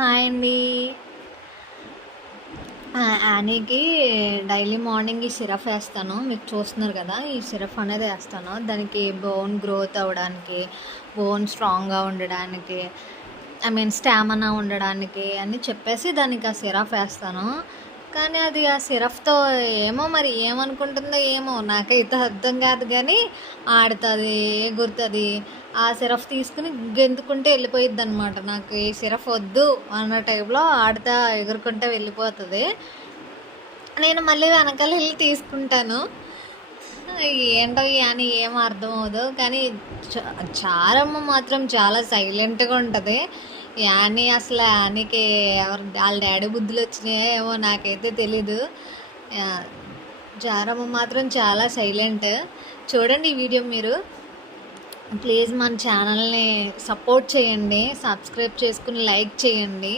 Hi అండి. యానీకి daily morning ఈ syrup వేస్తాను. మీకు చూస్తున్నారు కదా, ఈ సిరప్ అనేది వేస్తాను. దానికి బోన్ గ్రోత్ అవ్వడానికి, బోన్ స్ట్రాంగ్గా ఉండడానికి, స్టామినా ఉండడానికి అని చెప్పేసి దానికి ఆ సిరప్ వేస్తాను. కానీ అది ఆ సిరప్తో ఏమో మరి ఏమనుకుంటుందో ఏమో నాకైతే అర్థం కాదు. కానీ ఆడుతుంది, ఎగురుతుంది. ఆ సిరప్ తీసుకుని గెంతుకుంటే వెళ్ళిపోయిద్ది అనమాట. నాకు ఈ సిరప్ వద్దు అన్న టైంలో ఆడుతా ఎగురుకుంటే వెళ్ళిపోతుంది. నేను మళ్ళీ వెనకాల వెళ్ళి తీసుకుంటాను. ఏంటో అని ఏం అర్థం అవ్వదు. కానీ చారమ్మ మాత్రం చాలా సైలెంట్గా ఉంటుంది. యానీకి వాళ్ళ డాడీ బుద్ధులు వచ్చినాయో ఏమో నాకైతే తెలీదు. చారమ్మ మాత్రం చాలా సైలెంట్. చూడండి ఈ వీడియో మీరు. ప్లీజ్ మన ఛానల్ని సపోర్ట్ చేయండి, సబ్స్క్రైబ్ చేసుకుని లైక్ చేయండి.